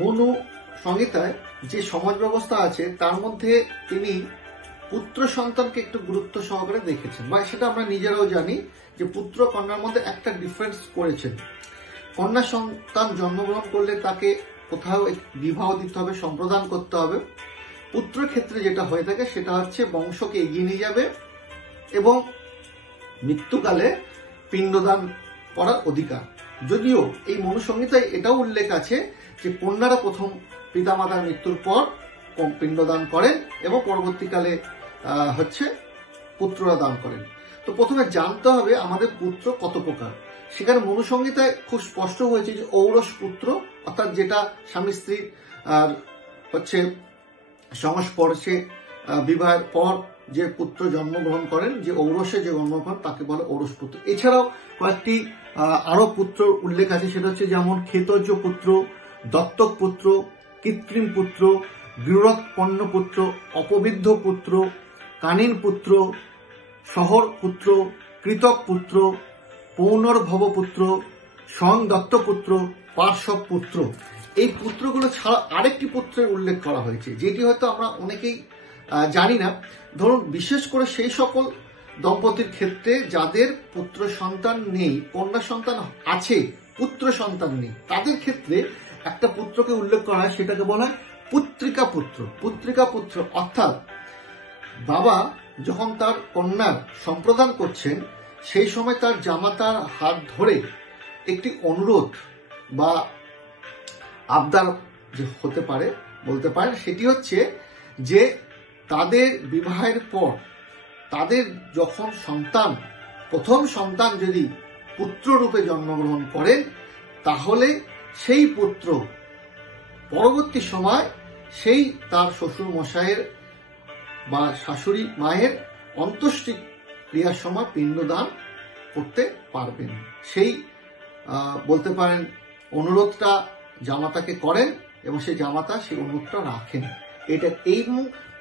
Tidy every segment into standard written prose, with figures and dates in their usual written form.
মনু সংহিতায় যে সমাজ ব্যবস্থা আছে তার মধ্যে তিনি পুত্র সন্তানকে একটু গুরুত্ব সহকারে দেখেছেন, বা সেটা আমরা নিজেরাও জানি যে পুত্র কন্যার মধ্যে একটা ডিফারেন্স করেছেন। কন্যা সন্তান জন্মগ্রহণ করলে তাকে কোথাও বিবাহ দিতে হবে, সম্প্রদান করতে হবে। পুত্র ক্ষেত্রে যেটা হয়ে থাকে সেটা হচ্ছে বংশকে এগিয়ে নিয়ে যাবে এবং মৃত্যুকালে পিণ্ডদান করার অধিকার। যদিও এই মনুসংহিতায় এটাও উল্লেখ আছে যে কন্যারা প্রথম পিতামাতার মৃত্যুর পর পিণ্ডদান করেন এবং পরবর্তীকালে পুত্ররা দান করেন। তো প্রথমে জানতে হবে আমাদের পুত্র কত প্রকার। সেখানে মনুসংহিতায় খুব স্পষ্ট হয়েছে যে ঔরস পুত্র, অর্থাৎ যেটা স্বামী স্ত্রী সংস্পর্শে বিবাহের পর যে পুত্র জন্মগ্রহণ করেন, যে ঔরসে যে জন্মগ্রহণ তাকে বলে ঔরস পুত্র। এছাড়াও কয়েকটি আরো পুত্র উল্লেখ আছে, সেটা হচ্ছে যেমন ক্ষেতর্য পুত্র, দত্তক পুত্র, কৃত্রিম পুত্র, গৃহোৎপন্ন পুত্র, অপবিদ্ধ পুত্র, কানীন পুত্র, শহর পুত্র, কৃতক পুত্র, পৌনর্ভব পুত্র, স্বয়ং দত্ত পুত্র, পার্শ্বব পুত্র। এই পুত্রগুলো ছাড়া আরেকটি পুত্রের উল্লেখ করা হয়েছে, যেটি হয়তো আমরা অনেকেই জানি না। ধরুন, বিশেষ করে সেই সকল দম্পতির ক্ষেত্রে যাদের পুত্র সন্তান নেই, কন্যা সন্তান আছে, পুত্র সন্তান নেই, তাদের ক্ষেত্রে একটা পুত্রকে উল্লেখ করা হয়, সেটাকে বলা হয় পুত্রিকা পুত্র। পুত্রিকা পুত্র অর্থাৎ বাবা যখন তার কন্যার সম্প্রদান করছেন সেই সময় তার জামাতার হাত ধরে একটি অনুরোধ বা আবদার যে হতে পারে, বলতে পারেন, সেটি হচ্ছে যে তাদের বিবাহের পর তাদের যখন প্রথম সন্তান যদি পুত্র রূপে জন্মগ্রহণ করেন, তাহলে সেই পুত্র পরবর্তী সময় সেই তার শ্বশুর মশাইয়ের বা শাশুড়ি মায়ের অন্ত্যেষ্টি ক্রিয়ার সময় পিণ্ডদান করতে পারবেন। সেই বলতে পারেন অনুরোধটা জামাতাকে করেন এবং সেই জামাতা সেই অনুরোধটা রাখেন। এই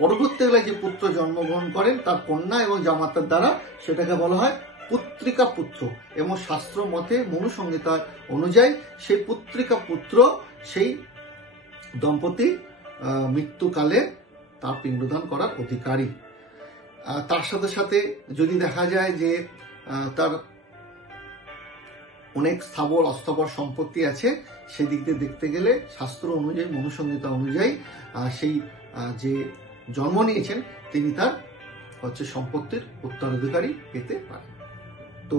পরবর্তীকালে যে পুত্র জন্মগ্রহণ করেন তার কন্যা এবং জামাতার দ্বারা, সেটাকে বলা হয় পুত্রিকা পুত্র। এবং শাস্ত্র মতে মনুসংহিতা অনুযায়ী সেই পুত্রিকা পুত্র সেই দম্পতি মৃত্যুকালে তার পিণ্ডদান করার অধিকারী। তার সাথে সাথে যদি দেখা যায় যে তার অনেক স্থাবর অস্থাবর সম্পত্তি আছে, সেদিক দিয়ে দেখতে গেলে শাস্ত্র অনুযায়ী, মনুসংহিতা অনুযায়ী সেই যে জন্ম নিয়েছেন তিনি তার সম্পত্তির উত্তরাধিকারী পেতে পারেন। তো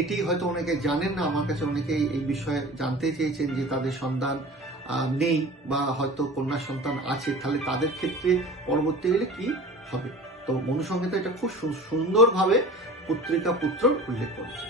এটি হয়তো অনেকে জানেন না। আমার কাছে অনেকেই এই বিষয়ে জানতে চেয়েছেন যে তাদের সন্তান নেই বা হয়তো কন্যা সন্তান আছে, তাহলে তাদের ক্ষেত্রে পরবর্তীকালে কি হবে। তো মনুসংহিতা এটা খুব সুন্দরভাবে পুত্রিকা পুত্র উল্লেখ করেছে।